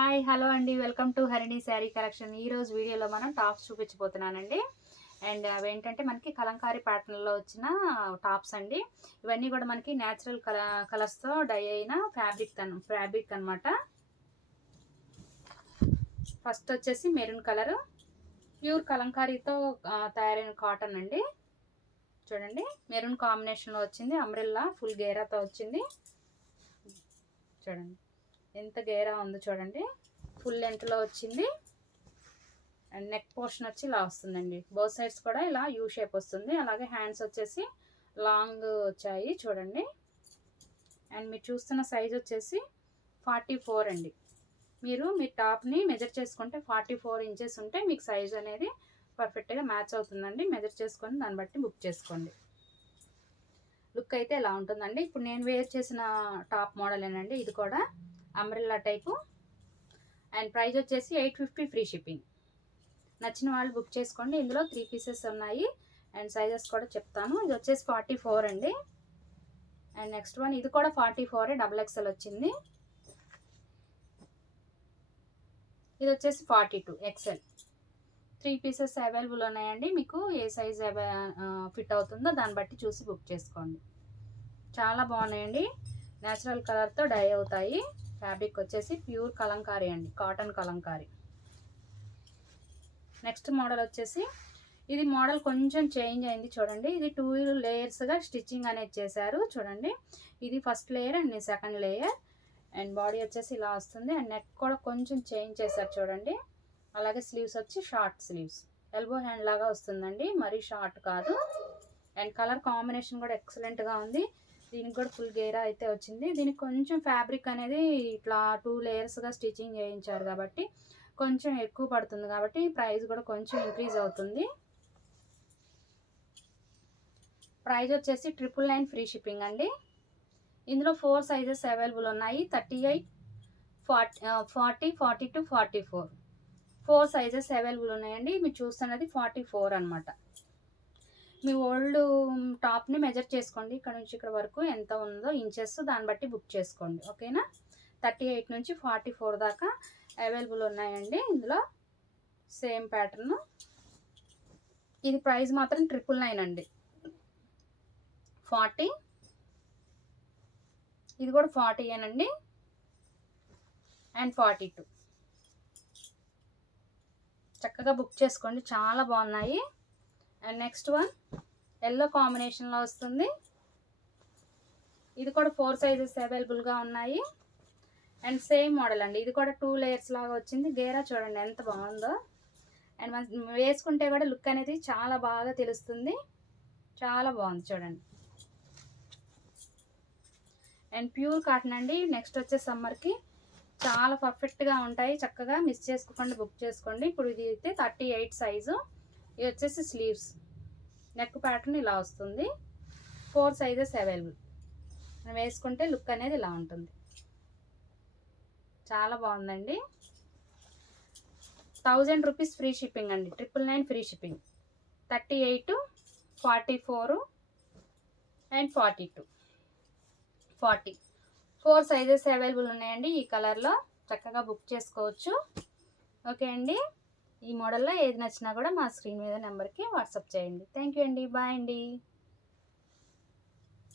Hi hello అండి. Welcome to Harini sari collection. ఈరోజు వీడియోలో మనం టాప్స్ చూపించబోతున్నానండి. అండ్ అవి ఏంటంటే మనకి కలంకారీ ప్యాటర్న్లో వచ్చిన టాప్స్ అండి. ఇవన్నీ కూడా మనకి న్యాచురల్ కల కలర్స్తో డై అయిన ఫ్యాబ్రిక్ అన్ ఫ్యాబ్రిక్ అనమాట ఫస్ట్ వచ్చేసి మెరూన్ కలరు ప్యూర్ కలంకారీతో తయారైన కాటన్ అండి. చూడండి. మెరూన్ కాంబినేషన్లో వచ్చింది. అంబ్రెల్లా ఫుల్ గేరాతో వచ్చింది. చూడండి. ఎంత గేరా ఉందో చూడండి. ఫుల్ లెంత్లో వచ్చింది. అండ్ నెక్ పోర్షన్ వచ్చి ఇలా వస్తుందండి. బోత్ సైడ్స్ కూడా ఇలా యూ షేప్ వస్తుంది. అలాగే హ్యాండ్స్ వచ్చేసి లాంగ్ వచ్చాయి చూడండి. అండ్ మీరు చూస్తున్న సైజ్ వచ్చేసి ఫార్టీ ఫోర్ అండి. మీరు మీ టాప్ని మెజర్ చేసుకుంటే ఫార్టీ ఫోర్ ఇంచెస్ ఉంటే మీకు సైజ్ అనేది పర్ఫెక్ట్గా మ్యాచ్ అవుతుందండి. మెజర్ చేసుకొని దాన్ని బట్టి బుక్ చేసుకోండి. లుక్ అయితే ఇలా ఉంటుందండి? ఇప్పుడు నేను వేర్ చేసిన టాప్ మోడలేనండి ఇది కూడా అంబ్రెల్లా టైపు అండ్ ప్రైజ్ వచ్చేసి ఎయిట్ ఫిఫ్టీ ఫ్రీ షిప్పింగ్ నచ్చిన వాళ్ళు బుక్ చేసుకోండి. ఇందులో త్రీ పీసెస్ ఉన్నాయి. అండ్ సైజెస్ కూడా చెప్తాను. ఇది వచ్చేసి ఫార్టీ ఫోర్ అండి. అండ్ నెక్స్ట్ వన్ ఇది కూడా ఫార్టీ ఫోరే డబుల్ ఎక్స్ఎల్ వచ్చింది. ఇది వచ్చేసి forty two XL three pieces available ఉన్నాయండి. మీకు ఏ సైజ్ ఫిట్ అవుతుందో దాన్ని బట్టి చూసి బుక్ చేసుకోండి. చాలా బాగున్నాయండి. న్యాచురల్ కలర్తో డై అవుతాయి. ఫ్యాబ్రిక్ వచ్చేసి ప్యూర్ కలంకారీ అండి కాటన్ కలంకారీ. నెక్స్ట్ మోడల్ వచ్చేసి ఇది మోడల్ కొంచెం చేంజ్ అయింది చూడండి. ఇది టూ లేయర్స్గా స్టిచ్చింగ్ అనేది చేశారు చూడండి. ఇది first layer and second layer. And body వచ్చేసి ఇలా వస్తుంది. అండ్ నెక్ కూడా కొంచెం చేంజ్ చేశారు చూడండి. అలాగే స్లీవ్స్ వచ్చి షార్ట్ స్లీవ్స్. ఎల్బో హ్యాండ్ లాగా వస్తుందండి. మరీ షార్ట్ కాదు. అండ్ కలర్ కాంబినేషన్ కూడా ఎక్సలెంట్గా ఉంది. దీనికి కూడా ఫుల్ గేరా అయితే వచ్చింది. దీనికి కొంచెం ఫ్యాబ్రిక్ అనేది ఇట్లా టూ లేయర్స్గా స్టిచ్చింగ్ చేయించారు కాబట్టి కొంచెం ఎక్కువ పడుతుంది కాబట్టి ప్రైస్ కూడా కొంచెం ఇంక్రీజ్ అవుతుంది. ప్రైజ్ వచ్చేసి ట్రిపుల్ నైన్ ఫ్రీ షిప్పింగ్ అండి. ఇందులో ఫోర్ సైజెస్ అవైలబుల్ ఉన్నాయి. Thirty eight forty forty forty two forty four four sizes available ఉన్నాయండి. మీరు చూస్తున్నది ఫార్టీ ఫోర్ అనమాట మీ ఓల్డ్ టాప్ని మెజర్ చేసుకోండి. ఇక్కడ నుంచి ఇక్కడ వరకు ఎంత ఉందో ఇంచెస్ దాన్ని బట్టి బుక్ చేసుకోండి. ఓకేనా? థర్టీ ఎయిట్ నుంచి ఫార్టీ ఫోర్ దాకా అవైలబుల్ ఉన్నాయండి. ఇందులో సేమ్ ప్యాటర్న్. ఇది ప్రైస్ మాత్రం ట్రిపుల్ నైన్ అండి. ఫార్టీ. ఇది కూడా ఫార్టీ అండి అండ్ ఫార్టీ టూ. చక్కగా బుక్ చేసుకోండి. చాలా బాగున్నాయి. అండ్ నెక్స్ట్ వన్ ఎల్లో కాంబినేషన్లో వస్తుంది. ఇది కూడా ఫోర్ సైజెస్ అవైలబుల్గా ఉన్నాయి. అండ్ సేమ్ మోడల్ అండి. ఇది కూడా టూ లేయర్స్ లాగా వచ్చింది. గేరా చూడండి ఎంత బాగుందో. అండ్ మన వేసుకుంటే కూడా లుక్ అనేది చాలా బాగా తెలుస్తుంది. చాలా బాగుంది చూడండి. అండ్ ప్యూర్ కాటన్ అండి. నెక్స్ట్ వచ్చే సమ్మర్కి చాలా పర్ఫెక్ట్గా ఉంటాయి. చక్కగా మిస్ చేసుకోకుండా బుక్ చేసుకోండి. ఇప్పుడు ఇది అయితే థర్టీ ఎయిట్ సైజు ఇది వచ్చేసి స్లీవ్స్ నెక్ ప్యాటర్న్ ఇలా వస్తుంది. ఫోర్ సైజెస్ అవైలబుల్ మనం వేసుకుంటే లుక్ అనేది ఇలా ఉంటుంది. చాలా బాగుందండి. థౌజండ్ రూపీస్ ఫ్రీ షిప్పింగ్ అండి. Triple nine free shipping thirty eight forty four and forty two forty four sizes available ఉన్నాయండి. ఈ కలర్లో చక్కగా బుక్ చేసుకోవచ్చు. ఓకే అండి. ఈ మోడల్లో ఏది నచ్చినా కూడా మా స్క్రీన్ మీద నెంబర్కి వాట్సాప్ చేయండి. థ్యాంక్ యూ అండి. బాయ్ అండి.